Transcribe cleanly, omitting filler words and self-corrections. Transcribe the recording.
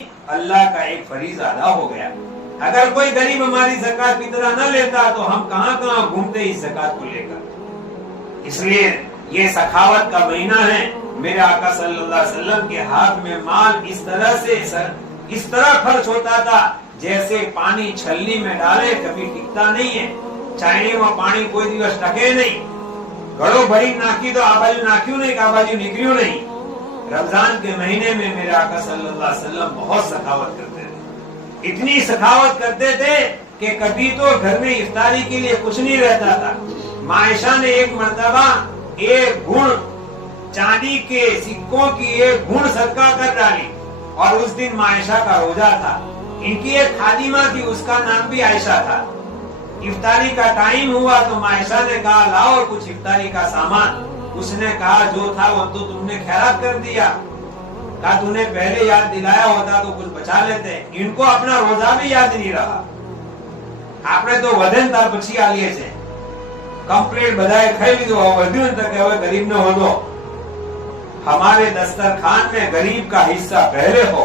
अल्लाह का एक फरीज अदा हो गया। अगर कोई गरीब हमारी ज़कात फितरा न लेता तो हम कहां घूमते इस ज़कात को लेकर। इसलिए ये सखावत का महीना है। मेरे आका सल्लल्लाहु अलैहि वसल्लम के हाथ में माल इस तरह खर्च होता था जैसे पानी छलनी में डाले कभी टिकता नहीं है। चाइनी में पानी कोई दिवस टके नहीं। घड़ो भरी नाखी तो आ बाजू नाख्यू नहीं, आ बाजू निकलियो नहीं। रमजान के महीने में मेरे आका सल्लल्लाहु अलैहि वसल्लम बहुत सखावत करते थे। इतनी सखावत करते थे कि कभी तो घर में इफ्तारी के लिए कुछ नहीं रहता था। मायशा ने एक मर्तबा एक गुण चांदी के सिक्कों की एक गुण सदका कर डाली और उस दिन मायशा का रोजा था। इनकी एक खादिमा थी, उसका नाम भी आयशा था। इफ्तारी का टाइम हुआ तो मायशा ने कहा लाओ कुछ इफ्तारी का सामान। उसने कहा जो था वो तो तुमने खैरात कर दिया। कहा तूने पहले याद दिलाया होता तो कुछ बचा लेते। इनको अपना रोजा भी याद नहीं रहा। आपने तो वजन तार પછી આલીએ છે कंप्लीट બધાએ ખાઈ લીધું, વધ્યું તો કે હવે ગરીબ ને વધો। हमारे दस्तरखान में गरीब का हिस्सा पहले हो।